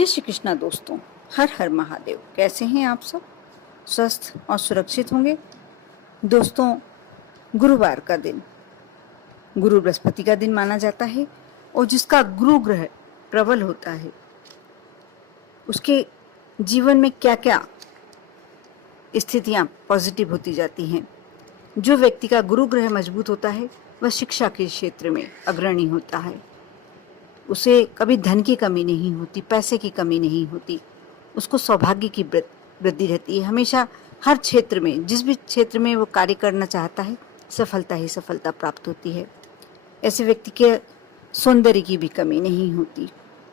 जय श्री कृष्णा दोस्तों, हर हर महादेव। कैसे हैं आप सब? स्वस्थ और सुरक्षित होंगे। दोस्तों, गुरुवार का दिन गुरु बृहस्पति का दिन माना जाता है और जिसका गुरु ग्रह प्रबल होता है उसके जीवन में क्या क्या स्थितियां पॉजिटिव होती जाती हैं। जो व्यक्ति का गुरु ग्रह मजबूत होता है वह शिक्षा के क्षेत्र में अग्रणी होता है। उसे कभी धन की कमी नहीं होती, पैसे की कमी नहीं होती, उसको सौभाग्य की वृद्धि रहती है। हमेशा हर क्षेत्र में, जिस भी क्षेत्र में वो कार्य करना चाहता है, सफलता ही सफलता प्राप्त होती है। ऐसे व्यक्ति के सौंदर्य की भी कमी नहीं होती।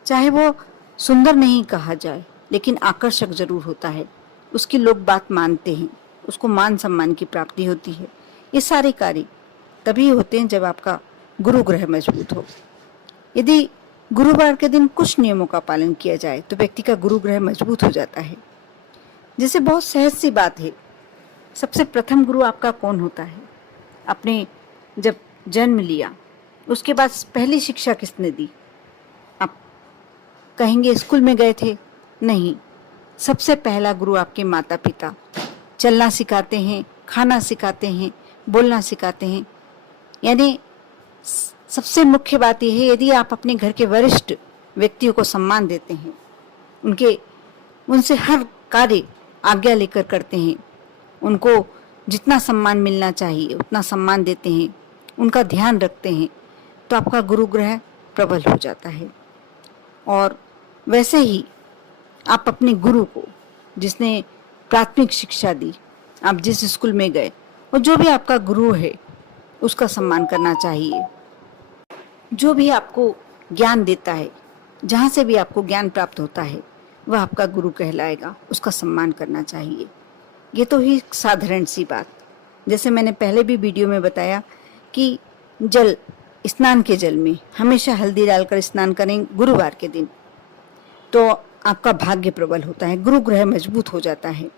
चाहे वो सुंदर नहीं कहा जाए लेकिन आकर्षक जरूर होता है। उसकी लोग बात मानते हैं, उसको मान सम्मान की प्राप्ति होती है। ये सारे कार्य तभी होते हैं जब आपका गुरु ग्रह मजबूत हो। यदि गुरुवार के दिन कुछ नियमों का पालन किया जाए तो व्यक्ति का गुरु ग्रह मजबूत हो जाता है। जैसे बहुत सहज सी बात है, सबसे प्रथम गुरु आपका कौन होता है? आपने जब जन्म लिया उसके बाद पहली शिक्षा किसने दी? आप कहेंगे स्कूल में गए थे? नहीं, सबसे पहला गुरु आपके माता पिता। चलना सिखाते हैं, खाना सिखाते हैं, बोलना सिखाते हैं। यानी सबसे मुख्य बात यह है, यदि आप अपने घर के वरिष्ठ व्यक्तियों को सम्मान देते हैं, उनसे हर कार्य आज्ञा लेकर करते हैं, उनको जितना सम्मान मिलना चाहिए उतना सम्मान देते हैं, उनका ध्यान रखते हैं, तो आपका गुरु ग्रह प्रबल हो जाता है। और वैसे ही आप अपने गुरु को, जिसने प्राथमिक शिक्षा दी, आप जिस स्कूल में गए, और जो भी आपका गुरु है उसका सम्मान करना चाहिए। जो भी आपको ज्ञान देता है, जहाँ से भी आपको ज्ञान प्राप्त होता है, वह आपका गुरु कहलाएगा, उसका सम्मान करना चाहिए। ये तो ही साधारण सी बात। जैसे मैंने पहले भी वीडियो में बताया कि स्नान के जल में हमेशा हल्दी डालकर स्नान करें गुरुवार के दिन, तो आपका भाग्य प्रबल होता है, गुरु ग्रह मजबूत हो जाता है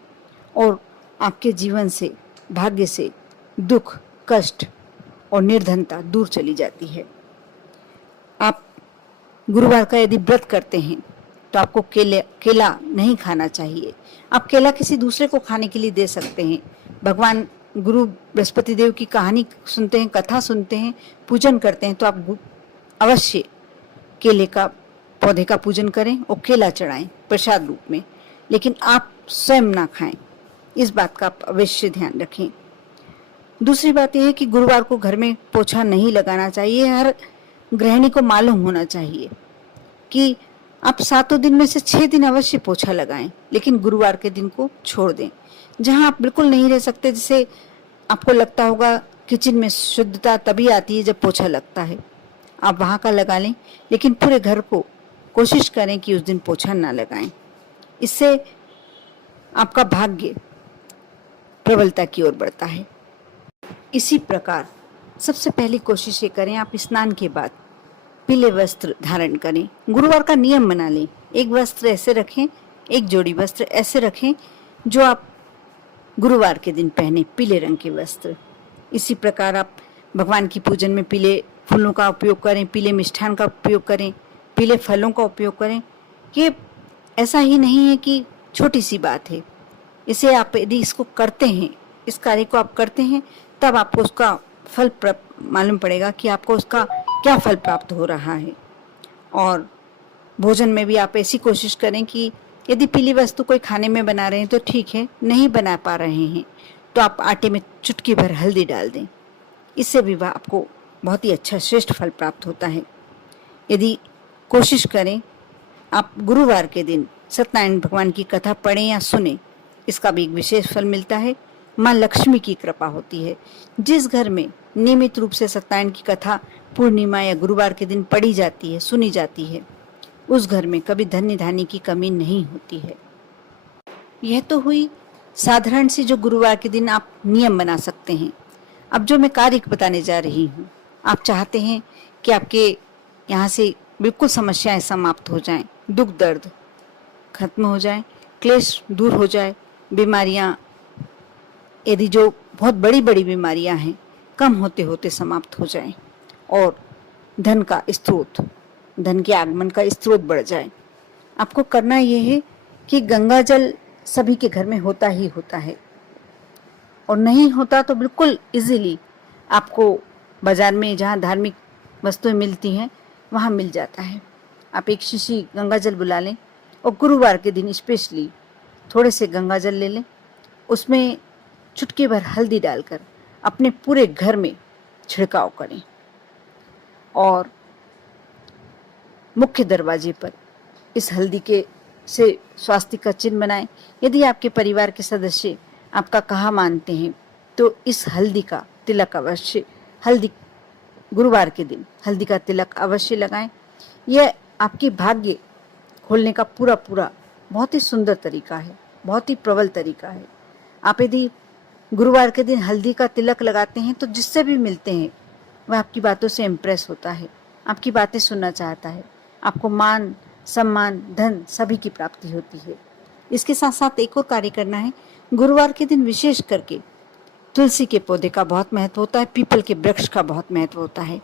और आपके जीवन से, भाग्य से दुख, कष्ट और निर्धनता दूर चली जाती है। आप गुरुवार का यदि व्रत करते हैं तो आपको केला नहीं खाना चाहिए। आप केला किसी दूसरे को खाने के लिए दे सकते हैं। भगवान गुरु बृहस्पति देव की कहानी सुनते हैं, कथा सुनते हैं, पूजन करते हैं, तो आप अवश्य केले का पौधे का पूजन करें और केला चढ़ाएं प्रसाद रूप में, लेकिन आप स्वयं ना खाएं। इस बात का आप अवश्य ध्यान रखें। दूसरी बात यह है कि गुरुवार को घर में पोछा नहीं लगाना चाहिए। हर गृहिणी को मालूम होना चाहिए कि आप 7 दिन में से 6 दिन अवश्य पोछा लगाएं, लेकिन गुरुवार के दिन को छोड़ दें। जहां आप बिल्कुल नहीं रह सकते, जैसे आपको लगता होगा किचन में शुद्धता तभी आती है जब पोछा लगता है, आप वहां का लगा लें, लेकिन पूरे घर को कोशिश करें कि उस दिन पोछा ना लगाएं। इससे आपका भाग्य प्रबलता की ओर बढ़ता है। इसी प्रकार सबसे पहली कोशिश ये करें, आप स्नान के बाद पीले वस्त्र धारण करें। गुरुवार का नियम बना लें, एक वस्त्र ऐसे रखें, एक जोड़ी वस्त्र ऐसे रखें जो आप गुरुवार के दिन पहने, पीले रंग के वस्त्र। इसी प्रकार आप भगवान की पूजन में पीले फूलों का उपयोग करें, पीले मिष्ठान का उपयोग करें, पीले फलों का उपयोग करें। ये ऐसा ही नहीं है कि छोटी सी बात है। इसे आप यदि इसको करते हैं, इस कार्य को आप करते हैं, तब आपको उसका फल मालूम पड़ेगा कि आपको उसका क्या फल प्राप्त हो रहा है। और भोजन में भी आप ऐसी कोशिश करें कि यदि पीली वस्तु कोई खाने में बना रहे हैं तो ठीक है, नहीं बना पा रहे हैं तो आप आटे में चुटकी भर हल्दी डाल दें। इससे भी आपको बहुत ही अच्छा श्रेष्ठ फल प्राप्त होता है। यदि कोशिश करें आप गुरुवार के दिन सत्यनारायण भगवान की कथा पढ़ें या सुने, इसका भी एक विशेष फल मिलता है। माँ लक्ष्मी की कृपा होती है। जिस घर में नियमित रूप से सत्यनारायण की कथा पूर्णिमा या गुरुवार के दिन पढ़ी जाती है, सुनी जाती है, उस घर में कभी धन्य धान्य की कमी नहीं होती है। यह तो हुई साधारण सी जो गुरुवार के दिन आप नियम बना सकते हैं। अब जो मैं कार्य बताने जा रही हूँ, आप चाहते हैं कि आपके यहाँ से बिल्कुल समस्याएं समाप्त हो जाएं, दुख दर्द खत्म हो जाए, क्लेश दूर हो जाए, बीमारियाँ यदि जो बहुत बड़ी बड़ी बीमारियां हैं कम होते होते समाप्त हो जाएं और धन का स्रोत, धन के आगमन का स्रोत बढ़ जाए। आपको करना ये है कि गंगा जल सभी के घर में होता ही होता है, और नहीं होता तो बिल्कुल इजीली आपको बाजार में जहाँ धार्मिक वस्तुएं मिलती हैं वहाँ मिल जाता है। आप एक शीशी गंगा जल बुला लें और गुरुवार के दिन स्पेशली थोड़े से गंगा जल ले लें, उसमें चुटकी भर हल्दी डालकर अपने पूरे घर में छिड़काव करें और मुख्य दरवाजे पर इस हल्दी के से स्वास्तिक का चिन्ह बनाएं। यदि आपके परिवार के सदस्य आपका कहा मानते हैं तो इस हल्दी का तिलक अवश्य, हल्दी गुरुवार के दिन हल्दी का तिलक अवश्य लगाएं। यह आपकी भाग्य खोलने का पूरा बहुत ही सुंदर तरीका है, बहुत ही प्रबल तरीका है। आप यदि गुरुवार के दिन हल्दी का तिलक लगाते हैं तो जिससे भी मिलते हैं वह आपकी बातों से इम्प्रेस होता है, आपकी बातें सुनना चाहता है, आपको मान सम्मान धन सभी की प्राप्ति होती है। इसके साथ साथ एक और कार्य करना है। गुरुवार के दिन विशेष करके तुलसी के पौधे का बहुत महत्व होता है, पीपल के वृक्ष का बहुत महत्व होता है।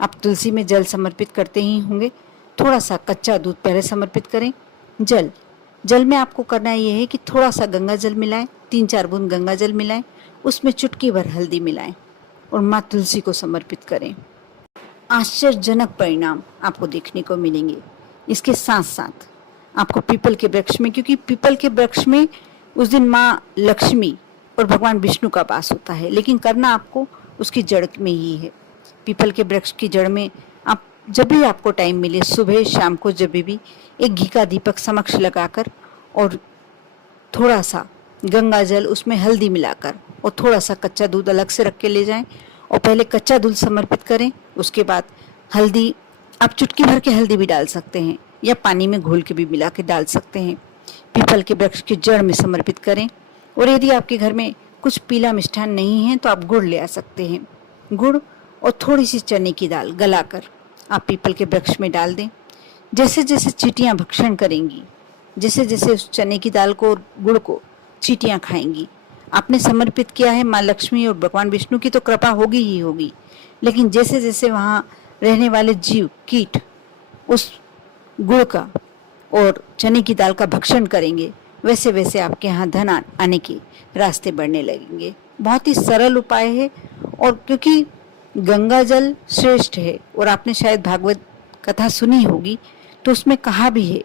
आप तुलसी में जल समर्पित करते ही होंगे, थोड़ा सा कच्चा दूध पहले समर्पित करें। जल में आपको करना ये है कि थोड़ा सा गंगा जल मिलाएं, 3-4 बूंद गंगा जल मिलाएं, उसमें चुटकी भर हल्दी मिलाएं और माँ तुलसी को समर्पित करें। आश्चर्यजनक परिणाम आपको देखने को मिलेंगे। इसके साथ साथ आपको पीपल के वृक्ष में, क्योंकि पीपल के वृक्ष में उस दिन माँ लक्ष्मी और भगवान विष्णु का वास होता है, लेकिन करना आपको उसकी जड़ में ही है। पीपल के वृक्ष की जड़ में आप जब भी आपको टाइम मिले, सुबह शाम को जब भी, एक घी का दीपक समक्ष लगाकर और थोड़ा सा गंगा जल उसमें हल्दी मिलाकर और थोड़ा सा कच्चा दूध अलग से रख के ले जाएं और पहले कच्चा दूध समर्पित करें। उसके बाद हल्दी, आप चुटकी भर के हल्दी भी डाल सकते हैं या पानी में घोल के भी मिला के डाल सकते हैं, पीपल के वृक्ष की जड़ में समर्पित करें। और यदि आपके घर में कुछ पीला मिष्ठान नहीं है तो आप गुड़ ले आ सकते हैं। गुड़ और थोड़ी सी चने की दाल गलाकर आप पीपल के वृक्ष में डाल दें। जैसे जैसे चींटियां भक्षण करेंगी, जैसे जैसे उस चने की दाल को और गुड़ को चींटियां खाएंगी, आपने समर्पित किया है माँ लक्ष्मी और भगवान विष्णु की तो कृपा होगी ही होगी, लेकिन जैसे जैसे वहाँ रहने वाले जीव कीट उस गुड़ का और चने की दाल का भक्षण करेंगे, वैसे वैसे आपके यहाँ धन आने के रास्ते बढ़ने लगेंगे। बहुत ही सरल उपाय है, और क्योंकि गंगा जल श्रेष्ठ है और आपने शायद भागवत कथा सुनी होगी तो उसमें कहा भी है,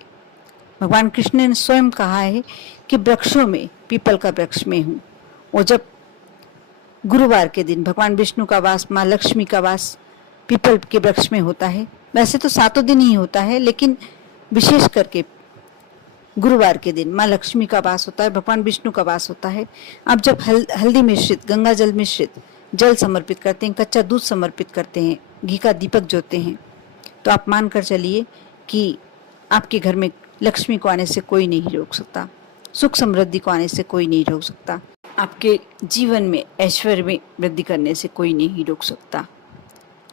भगवान कृष्ण ने स्वयं कहा है कि वृक्षों में पीपल का वृक्ष में हूँ। और जब गुरुवार के दिन भगवान विष्णु का वास, माँ लक्ष्मी का वास पीपल के वृक्ष में होता है, वैसे तो 7 दिन ही होता है, लेकिन विशेष करके गुरुवार के दिन माँ लक्ष्मी का वास होता है, भगवान विष्णु का वास होता है। आप जब हल्दी मिश्रित, गंगा जल मिश्रित जल समर्पित करते हैं, कच्चा दूध समर्पित करते हैं, घी का दीपक जोते हैं, तो आप मान कर चलिए कि आपके घर में लक्ष्मी को आने से कोई नहीं रोक सकता, सुख समृद्धि को आने से कोई नहीं रोक सकता, आपके जीवन में ऐश्वर्य में वृद्धि करने से कोई नहीं रोक सकता।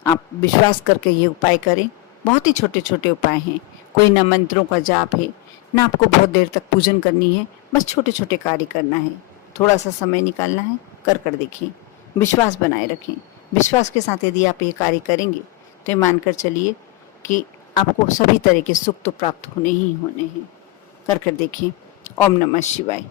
आप विश्वास करके ये उपाय करें। बहुत ही छोटे छोटे उपाय हैं, कोई न मंत्रों का जाप है, ना आपको बहुत देर तक पूजन करनी है, बस छोटे छोटे कार्य करना है, थोड़ा सा समय निकालना है, कर देखें, विश्वास बनाए रखें। विश्वास के साथ यदि आप ये कार्य करेंगे तो ये मानकर चलिए कि आपको सभी तरह के सुख तो प्राप्त होने ही होने हैं। कर देखें। ओम नमः शिवाय।